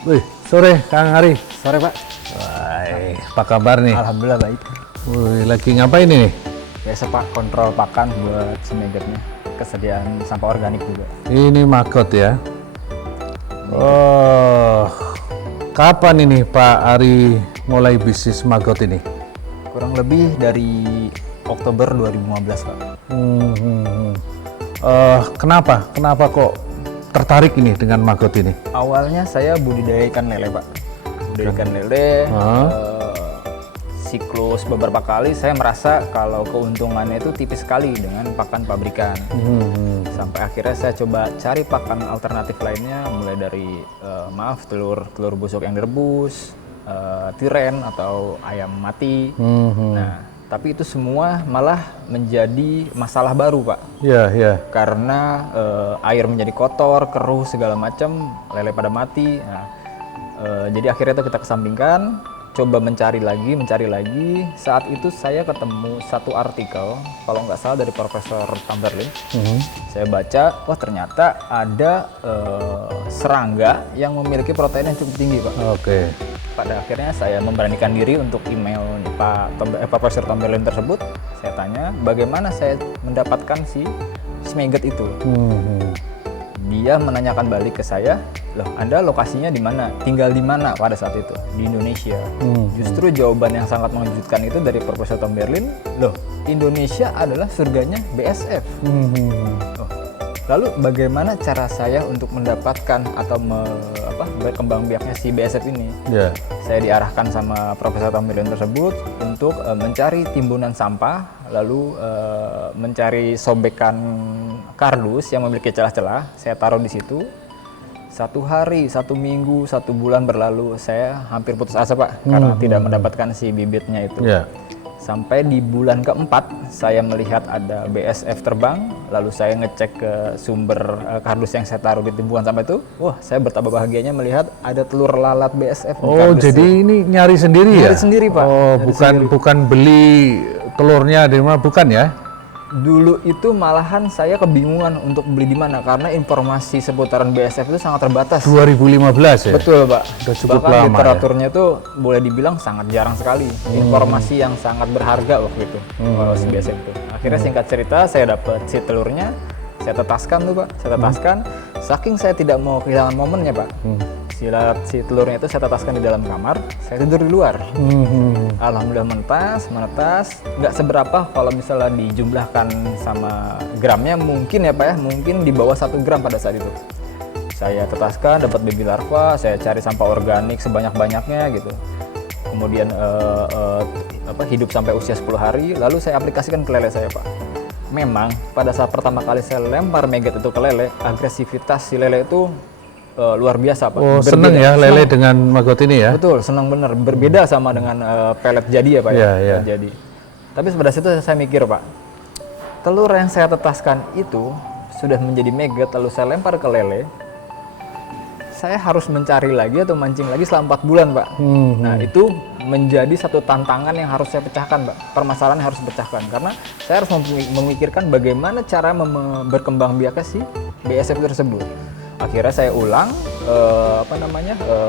Wih, sore Kang Ari. Sore Pak. Wah, apa kabar nih? Alhamdulillah baik. Wih, lagi ngapain ini? Biasa Pak, kontrol pakan buat si magotnya. Kesediaan sampah organik juga. Ini maggot ya. Oh, kapan ini Pak Ari mulai bisnis maggot ini? Kurang lebih dari Oktober 2015 Pak. Kenapa? Kenapa kok tertarik ini dengan maggot ini? Awalnya saya budidaya ikan lele Pak. Budidaya ikan lele, siklus beberapa kali saya merasa kalau keuntungannya itu tipis sekali dengan pakan pabrikan. Sampai akhirnya saya coba cari pakan alternatif lainnya, mulai dari telur busuk yang direbus, tiren atau ayam mati. Nah, tapi itu semua malah menjadi masalah baru Pak. Iya, iya. Karena air menjadi kotor, keruh segala macam, lele pada mati. Nah, jadi akhirnya itu kita kesampingkan, coba mencari lagi. Saat itu saya ketemu satu artikel, kalau nggak salah dari Profesor Tamberlin. Saya baca, wah ternyata ada serangga yang memiliki protein yang cukup tinggi Pak. Oke. Pada akhirnya saya memberanikan diri untuk email Profesor Tamberlin tersebut. Saya tanya bagaimana saya mendapatkan si maggot itu. Dia menanyakan balik ke saya, loh Anda lokasinya di mana? Tinggal di mana pada saat itu? Di Indonesia. Justru jawaban yang sangat mengejutkan itu dari Profesor Tamberlin, loh Indonesia adalah surganya BASF. Lalu bagaimana cara saya untuk mendapatkan atau berkembang biaknya si BASF ini? Ya. Saya diarahkan sama Profesor Tamberlin tersebut untuk mencari timbunan sampah, lalu mencari sobekan kardus yang memiliki celah-celah. Saya taruh di situ. 1 hari, 1 minggu, 1 bulan berlalu, saya hampir putus asa Pak, karena tidak mendapatkan si bibitnya itu. Ya. Sampai di bulan keempat saya melihat ada BASF terbang, lalu saya ngecek ke sumber kardus yang saya taruh di timbunan sampah itu. Wah, saya betapa bahagianya melihat ada telur lalat BASF di Oh, kardus jadi itu. ini nyari sendiri ya? Nyari sendiri, Pak. Oh, Nyari bukan beli telurnya di mana, bukan ya? Dulu itu malahan saya kebingungan untuk beli di mana karena informasi seputaran BASF itu sangat terbatas. 2015 ya? Betul Pak. Udah cukup Bahkan lama literaturnya itu boleh dibilang sangat jarang sekali. Informasi yang sangat berharga waktu itu kalau si BASF itu. Akhirnya singkat cerita saya dapat si telurnya, saya tetaskan tuh Pak. Saya tetaskan. Saking saya tidak mau kehilangan momennya Pak. Si telurnya itu saya tetaskan di dalam kamar, saya tidur di luar. Alhamdulillah menetas, nggak seberapa kalau misalnya dijumlahkan sama gramnya mungkin ya Pak ya, mungkin di bawah 1 gram pada saat itu. Saya tetaskan, dapat baby larva, saya cari sampah organik sebanyak-banyaknya gitu. Kemudian hidup sampai usia 10 hari, lalu saya aplikasikan ke lele saya Pak. Memang pada saat pertama kali saya lempar maggot itu ke lele, agresivitas si lele itu luar biasa Pak. Oh, seneng ya lele dengan maggot ini ya? Betul, senang bener. Berbeda sama dengan pelet jadi ya Pak ya. Iya. Jadi. Tapi pada situ saya mikir Pak, telur yang saya tetaskan itu sudah menjadi maggot lalu saya lempar ke lele. Saya harus mencari lagi atau mancing lagi selama 4 bulan Pak. Nah itu menjadi satu tantangan yang harus saya pecahkan Pak. Permasalahan yang harus dipecahkan karena saya harus memikirkan bagaimana cara berkembang biaknya si BASF tersebut. Akhirnya saya ulang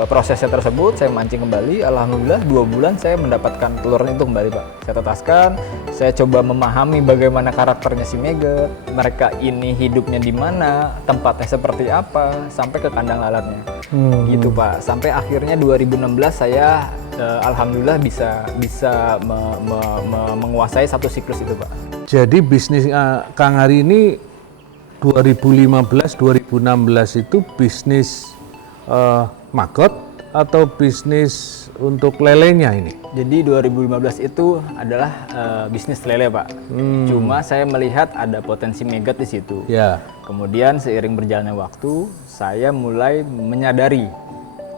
prosesnya tersebut, saya mancing kembali. Alhamdulillah 2 bulan saya mendapatkan telurnya itu kembali Pak. Saya tetaskan, saya coba memahami bagaimana karakternya si maggot, mereka ini hidupnya di mana, tempatnya seperti apa, sampai ke kandang lalatnya. Gitu Pak. Sampai akhirnya 2016 saya alhamdulillah bisa menguasai satu siklus itu Pak. Jadi bisnis Kang Ari ini 2015-2016 itu bisnis maggot atau bisnis untuk lelenya ini? Jadi 2015 itu adalah bisnis lele Pak. Cuma saya melihat ada potensi maggot di situ. Ya. Kemudian seiring berjalannya waktu, saya mulai menyadari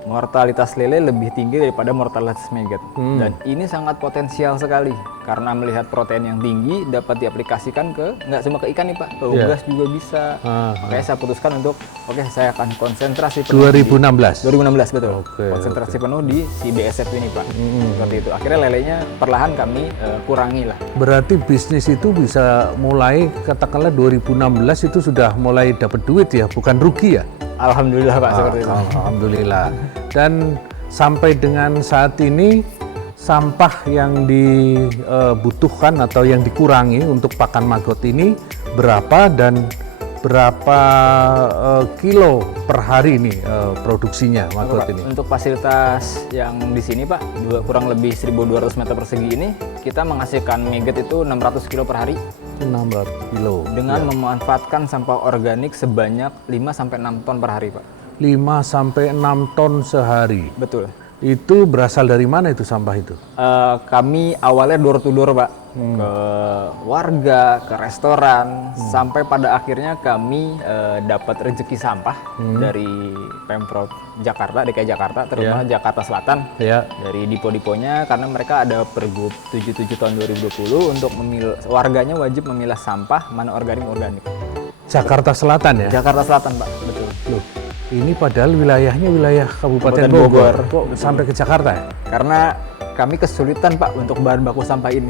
mortalitas lele lebih tinggi daripada mortalitas maggot. Dan ini sangat potensial sekali karena melihat protein yang tinggi dapat diaplikasikan nggak cuma ke ikan nih Pak, ke unggas juga bisa. Makanya saya putuskan untuk saya akan konsentrasi penuh 2016? 2016 betul. Oke, konsentrasi penuh di si BASF ini Pak. Seperti itu. Akhirnya lelenya perlahan kami kurangi lah. Berarti bisnis itu bisa mulai katakanlah 2016 itu sudah mulai dapat duit ya, bukan rugi ya? Alhamdulillah Pak seperti itu. Alhamdulillah. Dan sampai dengan saat ini sampah yang dibutuhkan atau yang dikurangi untuk pakan maggot ini berapa dan berapa kilo per hari nih produksinya maggot ini? Untuk fasilitas yang di sini Pak, kurang lebih 1.200 meter persegi ini, kita menghasilkan maggot itu 600 kilo per hari. 600 kilo. Dengan memanfaatkan sampah organik sebanyak 5-6 ton per hari Pak. 5-6 ton sehari. Betul. Itu berasal dari mana itu sampah itu? Kami awalnya door to door Pak, ke warga, ke restoran, sampai pada akhirnya kami dapat rezeki sampah dari Pemprov Jakarta, DKI Jakarta, terutama Jakarta Selatan, dari dipo-diponya, karena mereka ada Pergub 77 tahun 2020 untuk warganya wajib memilah sampah mana organik. Jakarta Selatan ya? Jakarta Selatan Pak, betul. Loh, ini padahal wilayahnya wilayah Kabupaten Bogor. Kok sampai ke Jakarta ya? Karena kami kesulitan Pak untuk bahan baku sampah ini.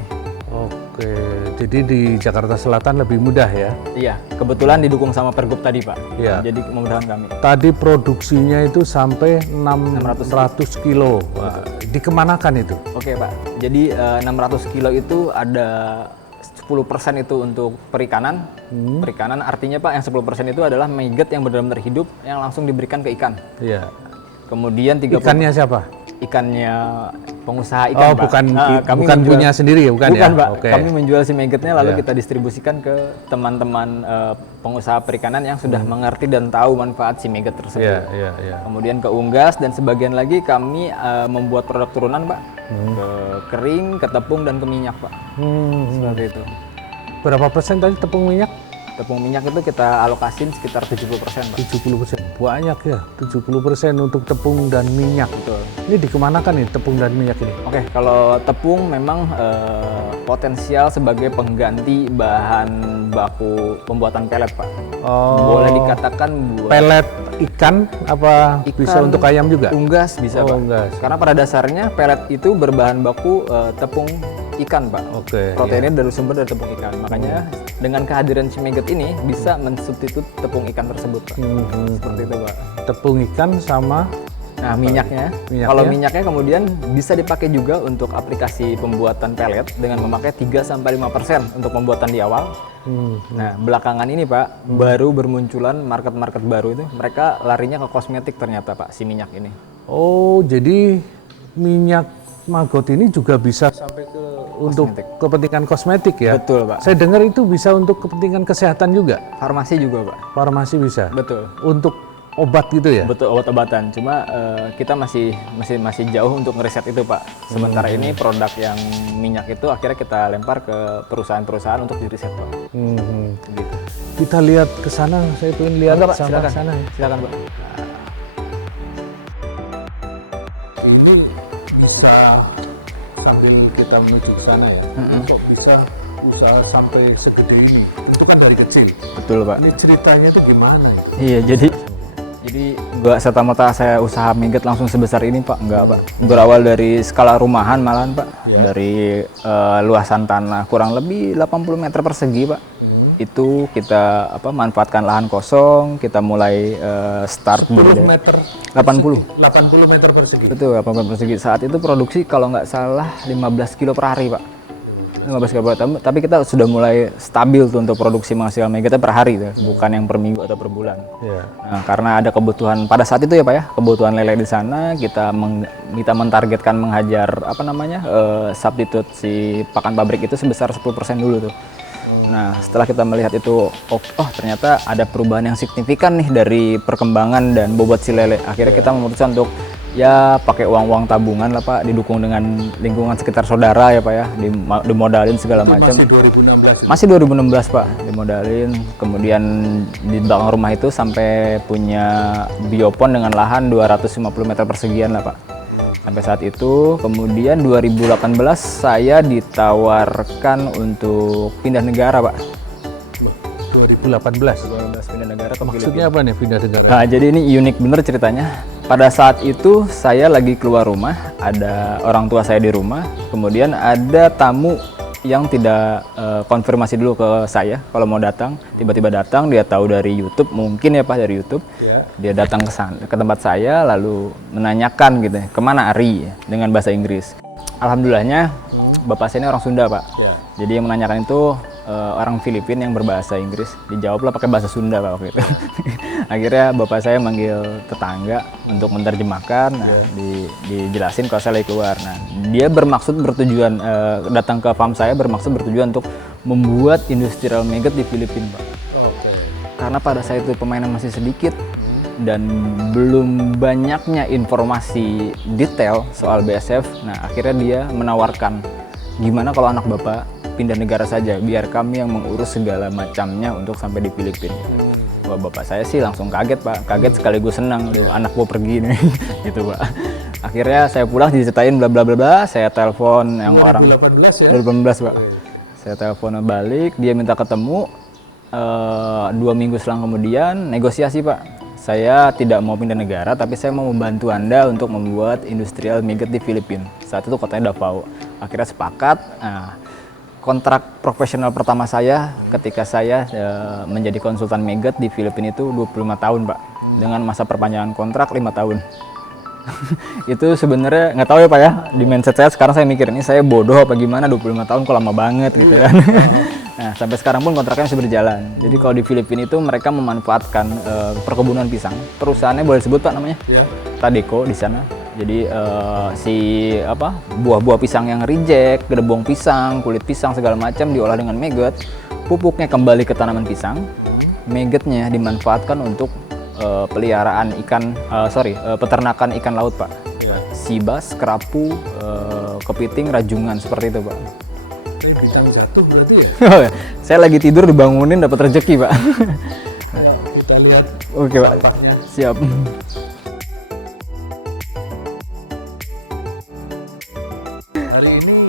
Oke, jadi di Jakarta Selatan lebih mudah ya? Iya, kebetulan didukung sama Pergub tadi Pak. Iya. Jadi memudahkan kami. Tadi produksinya itu sampai 600 kilo. Wah, dikemanakan itu? Oke Pak, jadi 600 kilo itu ada 10% itu untuk perikanan. Perikanan artinya Pak, yang 10% itu adalah maggot yang benar-benar hidup yang langsung diberikan ke ikan. Iya. Kemudian 30 Ikannya siapa? Ikannya pengusaha ikan Pak. Bukan punya sendiri ya, bukan ya? Pak. Oke. Kami menjual si maggotnya lalu kita distribusikan ke teman-teman pengusaha perikanan yang sudah mengerti dan tahu manfaat si maggot tersebut. Iya. Kemudian ke unggas dan sebagian lagi kami membuat produk turunan Pak. Ke kering, ke tepung dan ke minyak Pak. Seperti itu. Berapa persen tadi tepung minyak? Tepung minyak itu kita alokasin sekitar 70% Pak. 70%. Banyak ya, 70% untuk tepung dan minyak. Betul. Ini dikemanakan nih tepung dan minyak ini? Oke, kalau tepung memang potensial sebagai pengganti bahan baku pembuatan pelet Pak. Boleh dikatakan buat pelet ikan apa bisa untuk ayam juga? Unggas bisa Pak. Unggas. Karena pada dasarnya pelet itu berbahan baku tepung ikan Pak. Proteinnya dari sumber dari tepung ikan. Makanya dengan kehadiran si maggot ini bisa mensubstitut tepung ikan tersebut Pak. Seperti itu Pak. Tepung ikan sama minyaknya. Kalau minyaknya kemudian bisa dipakai juga untuk aplikasi pembuatan pelet dengan memakai 3-5% untuk pembuatan di awal. Nah, belakangan ini Pak, baru bermunculan market-market baru itu, mereka larinya ke kosmetik ternyata Pak, si minyak ini. Oh, jadi minyak maggot ini juga bisa sampai ke untuk kepentingan kosmetik ya? Betul Pak. Saya dengar itu bisa untuk kepentingan kesehatan juga. Farmasi juga Pak. Farmasi bisa. Betul. Untuk obat gitu ya? Betul, obat-obatan. Cuma kita masih jauh untuk ngeriset itu Pak. Sementara ini produk yang minyak itu akhirnya kita lempar ke perusahaan-perusahaan untuk diriset Pak. Gitu. Kita lihat ke sana. Saya pengen lihat Pak, sampai silakan. sana. Silakan Pak. Ini bisa sambil kita menuju ke sana ya. Kok bisa usaha sampai segede ini? Itu kan dari kecil. Betul Pak. Ini ceritanya itu gimana? Iya, jadi nggak serta-merta saya usaha maggot langsung sebesar ini Pak, enggak Pak. Berawal dari skala rumahan malahan Pak, dari luasan tanah kurang lebih 80 meter persegi Pak. Itu kita manfaatkan lahan kosong, kita mulai start 10 meter 80 meter persegi. Betul, 80 meter persegi. Saat itu produksi kalau nggak salah 15 kilo per hari Pak. 15 kilo per hari, tapi kita sudah mulai stabil tuh untuk produksi menghasilkan maggot per hari tuh, bukan yang per minggu atau per bulan. Nah, karena ada kebutuhan pada saat itu ya Pak ya, kebutuhan lele di sana, kita mentargetkan menghajar substitute si pakan pabrik itu sebesar 10% dulu tuh. Nah, setelah kita melihat itu, ternyata ada perubahan yang signifikan nih dari perkembangan dan bobot si lele. Akhirnya kita memutuskan untuk ya pakai uang tabungan lah Pak, didukung dengan lingkungan sekitar saudara ya Pak ya, dimodalin segala macam. Masih 2016 Pak, dimodalin. Kemudian di belakang rumah itu sampai punya biopon dengan lahan 250 meter persegian lah Pak. Sampai saat itu, kemudian 2018 saya ditawarkan untuk pindah negara Pak. 2018 pindah negara ke maksudnya apa nih pindah negara? Nah, jadi ini unik bener ceritanya. Pada saat itu saya lagi keluar rumah, ada orang tua saya di rumah, kemudian ada tamu yang tidak konfirmasi dulu ke saya kalau mau datang. Tiba-tiba datang, dia tahu dari YouTube, mungkin ya Pak, dari YouTube. Dia datang ke tempat saya lalu menanyakan gitu, kemana Ari, dengan bahasa Inggris. Alhamdulillahnya bapak saya ini orang Sunda Pak. Jadi yang menanyakan itu orang Filipina yang berbahasa Inggris. Dijawablah pakai bahasa Sunda Pak waktu itu. Akhirnya bapak saya manggil tetangga untuk menerjemahkan, dijelasin kalau saya lagi keluar. Nah, dia bertujuan datang ke farm saya bermaksud bertujuan untuk membuat industrial maggot di Filipina Pak. Karena pada saat itu pemainan masih sedikit dan belum banyaknya informasi detail soal BSF. Nah, akhirnya dia menawarkan, gimana kalau anak bapak pindah negara saja, biar kami yang mengurus segala macamnya untuk sampai di Filipina. Wah, bapak saya sih langsung kaget Pak, kaget sekaligus senang, anak gua pergi nih, gitu Pak. Akhirnya saya pulang diceritain bla bla bla bla, saya telepon yang 2018 orang. ya? 2018 Pak. Saya telepon balik, dia minta ketemu. 2 minggu selang kemudian negosiasi Pak. Saya tidak mau pindah negara, tapi saya mau membantu Anda untuk membuat industrial maggot di Filipina. Saat itu kotanya Davao. Akhirnya sepakat. Nah, kontrak profesional pertama saya ketika saya menjadi konsultan maggot di Filipina itu 25 tahun Pak. Dengan masa perpanjangan kontrak 5 tahun. Itu sebenarnya nggak tahu ya Pak ya, di mindset saya sekarang saya mikir, ini saya bodoh apa gimana, 25 tahun kok lama banget gitu kan. Nah, sampai sekarang pun kontraknya masih berjalan. Jadi kalau di Filipina itu mereka memanfaatkan perkebunan pisang. Perusahaannya boleh disebut Pak namanya? Tadeco di sana. Jadi buah-buah pisang yang reject, gedebong pisang, kulit pisang segala macam diolah dengan maggot. Pupuknya kembali ke tanaman pisang. Maggotnya dimanfaatkan untuk peliharaan ikan, peternakan ikan laut Pak. Sibas, kerapu, kepiting, rajungan seperti itu Pak. Bintang jatuh berarti ya? Saya lagi tidur dibangunin dapat rezeki Pak. Kita lihat. Oke Pak, siap. Hari ini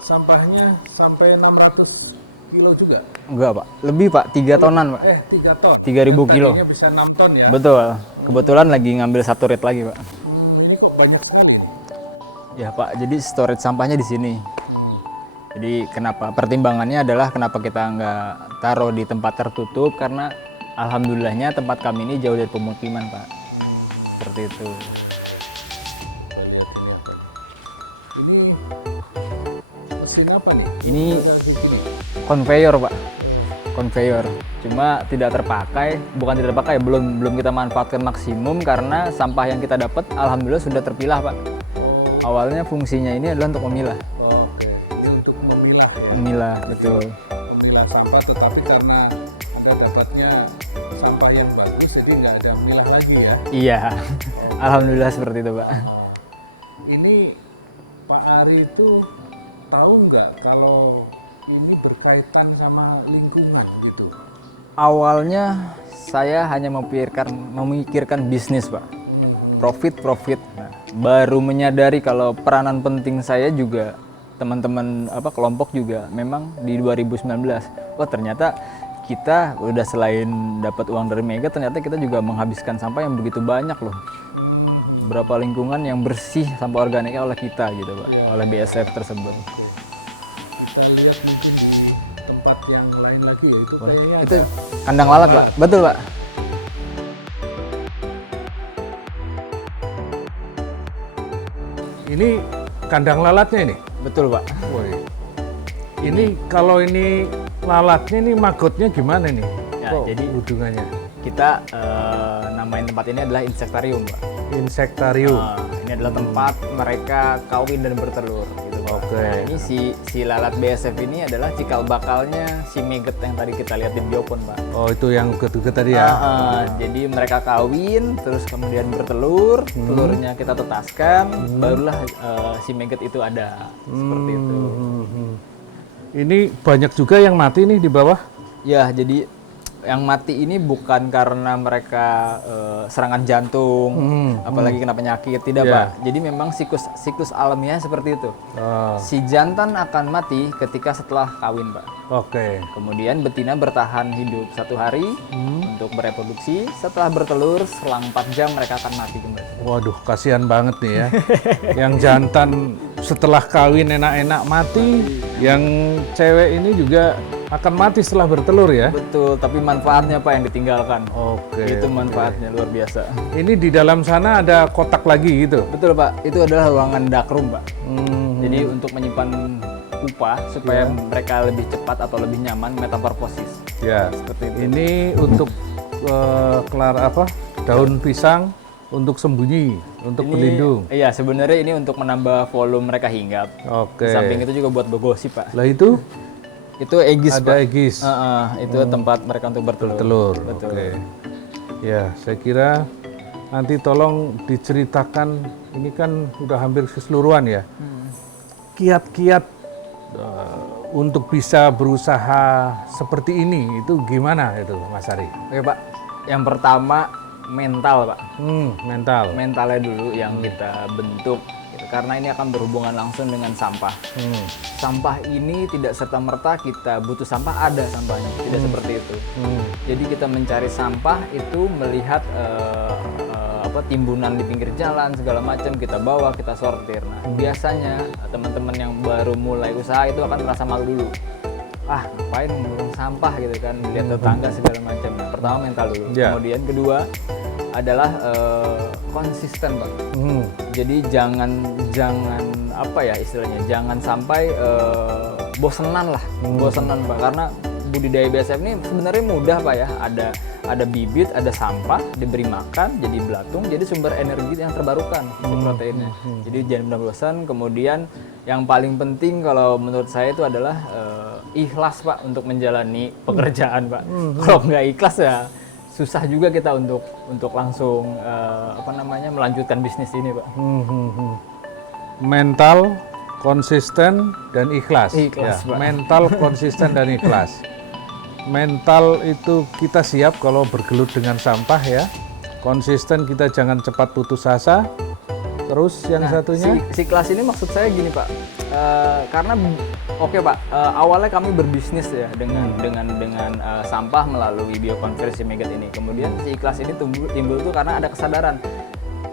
sampahnya sampai 600 kilo juga? Enggak Pak, lebih Pak, 3 tonan Pak. 3 ton? 3.000 kilo. Tadinya bisa 6 ton ya? Betul, kebetulan lagi ngambil 1 rit lagi Pak. Ini kok banyak sekali? Ya Pak, jadi storage sampahnya di sini. Jadi kenapa pertimbangannya adalah kenapa kita nggak taruh di tempat tertutup, karena alhamdulillahnya tempat kami ini jauh dari pemukiman Pak. Seperti itu. Ini mesin apa nih? Ini conveyor Pak, conveyor. Cuma tidak terpakai, bukan tidak terpakai, belum kita manfaatkan maksimum karena sampah yang kita dapat alhamdulillah sudah terpilah Pak. Awalnya fungsinya ini adalah untuk memilah. Memilah, betul. Memilah sampah, tetapi karena Anda dapatnya sampah yang bagus, jadi nggak ada memilah lagi ya? Iya, alhamdulillah seperti itu Pak. Ini Pak Ari itu tahu nggak kalau ini berkaitan sama lingkungan gitu? Awalnya saya hanya memikirkan bisnis Pak, profit. Nah, baru menyadari kalau peranan penting saya juga teman-teman kelompok juga memang di 2019. Oh ternyata kita udah selain dapat uang dari Mega, ternyata kita juga menghabiskan sampah yang begitu banyak loh. Berapa lingkungan yang bersih sampah organiknya oleh kita gitu Pak, oleh BSF tersebut. Kita lihat mungkin di tempat yang lain lagi ya, itu kayaknya itu kandang lalat Pak, betul Pak. Ini kandang lalatnya ini? Betul Pak. Woy. Ini kalau ini lalatnya ini maggotnya gimana nih? Ya, jadi hubungannya? Kita namain tempat ini adalah insektarium Pak. Insektarium. Ini adalah tempat mereka kawin dan bertelur gitu Pak. Nah, ini si lalat BSF ini adalah cikal bakalnya si maggot yang tadi kita lihat di biopon Pak. Oh itu yang ketiga tadi ya? Jadi mereka kawin terus kemudian bertelur, telurnya kita tetaskan, barulah si maggot itu ada. Seperti itu. Ini banyak juga yang mati nih di bawah? Ya, jadi yang mati ini bukan karena mereka serangan jantung, apalagi kena penyakit, tidak Pak. Jadi memang siklus alamiah seperti itu. Si jantan akan mati ketika setelah kawin Pak. Kemudian betina bertahan hidup 1 hari untuk bereproduksi. Setelah bertelur selang 4 jam mereka akan mati kembali. Waduh, kasihan banget nih ya. Yang jantan setelah kawin enak-enak mati, yang cewek ini juga akan mati setelah bertelur ya? Betul, tapi manfaatnya Pak yang ditinggalkan. Oke. Itu manfaatnya luar biasa. Ini di dalam sana ada kotak lagi gitu? Betul Pak, itu adalah ruangan darkroom Pak. Jadi untuk menyimpan pupa supaya mereka lebih cepat atau lebih nyaman metamorfosis. Ya. Seperti itu. Ini untuk daun pisang untuk sembunyi, untuk berlindung. Iya, sebenarnya ini untuk menambah volume mereka hinggap. Oke. Di samping itu juga buat bergosip Pak. Lah itu Itu aegis ada Pak. egis Itu tempat mereka untuk bertelur. telur. Betul. Oke. Ya, saya kira nanti tolong diceritakan, ini kan udah hampir keseluruhan ya. Kiat-kiat untuk bisa berusaha seperti ini itu gimana itu Mas Ari? Oke Pak, yang pertama mental Pak. Mental. Mentalnya dulu yang kita bentuk. Gitu. Karena ini akan berhubungan langsung dengan sampah. Sampah ini tidak serta-merta kita butuh sampah, ada sampahnya. Tidak seperti itu. Jadi kita mencari sampah itu melihat timbunan di pinggir jalan segala macam, kita bawa, kita sortir. Nah, biasanya teman-teman yang baru mulai usaha itu akan merasa malu dulu. Ah, ngapain membuang sampah gitu kan, lihat tetangga segala macam. Nah, pertama mental dulu. Kemudian kedua adalah konsisten Pak. Jadi jangan apa ya istilahnya, jangan sampai bosenan lah, bosenan Pak. Karena budidaya BSF ini sebenarnya mudah Pak ya. Ada bibit, ada sampah, diberi makan, jadi belatung, jadi sumber energi yang terbarukan untuk proteinnya. Jadi jangan mudah bosan. Kemudian yang paling penting kalau menurut saya itu adalah ikhlas Pak untuk menjalani pekerjaan Pak. Kalau nggak ikhlas ya susah juga kita untuk langsung melanjutkan bisnis ini Pak. Mental, konsisten, dan ikhlas. Ikhlas, Pak. Mental, konsisten, dan ikhlas. Mental itu kita siap kalau bergelut dengan sampah ya. Konsisten, kita jangan cepat putus asa. Terus yang satunya? Si kelas ini maksud saya gini Pak, karena oke Pak, awalnya kami berbisnis ya dengan sampah melalui biokonversi megat ini. Kemudian si kelas ini timbul tuh karena ada kesadaran.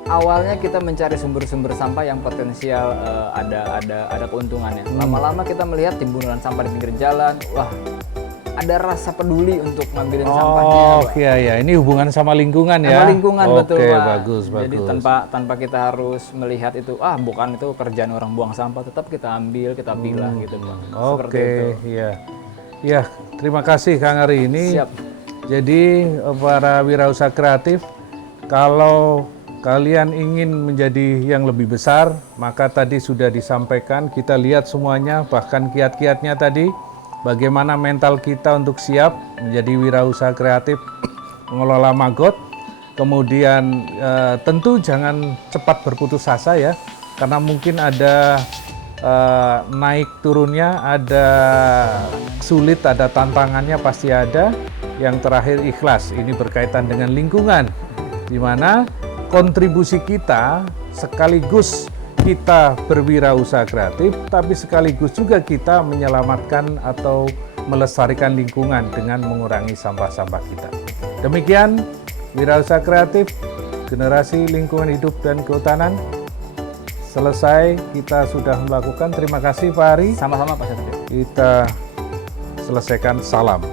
Awalnya kita mencari sumber-sumber sampah yang potensial ada keuntungannya. Lama-lama kita melihat timbunan sampah di pinggir jalan, wah ada rasa peduli untuk ngambilin sampahnya. Oh iya, ini hubungan sama lingkungan ya. Sama lingkungan betul Pak. Pak. Bagus. Jadi tanpa kita harus melihat itu, bukan itu kerjaan orang buang sampah, tetap kita ambil, kita pilah gitu Pak. Seperti itu. Iya. Terima kasih Kang Ari ini. Siap. Jadi para wirausaha kreatif, kalau kalian ingin menjadi yang lebih besar, maka tadi sudah disampaikan, kita lihat semuanya, bahkan kiat-kiatnya tadi, bagaimana mental kita untuk siap menjadi wirausaha kreatif, mengelola maggot. Kemudian tentu jangan cepat berputus asa ya, karena mungkin ada naik turunnya, ada sulit, ada tantangannya pasti ada. Yang terakhir ikhlas, ini berkaitan dengan lingkungan, di mana kontribusi kita sekaligus kita berwirausaha kreatif, tapi sekaligus juga kita menyelamatkan atau melestarikan lingkungan dengan mengurangi sampah-sampah kita. Demikian wirausaha kreatif, generasi lingkungan hidup dan kehutanan. Selesai kita sudah melakukan. Terima kasih Pak Ari. Sama-sama Pak Satrio. Kita selesaikan, salam.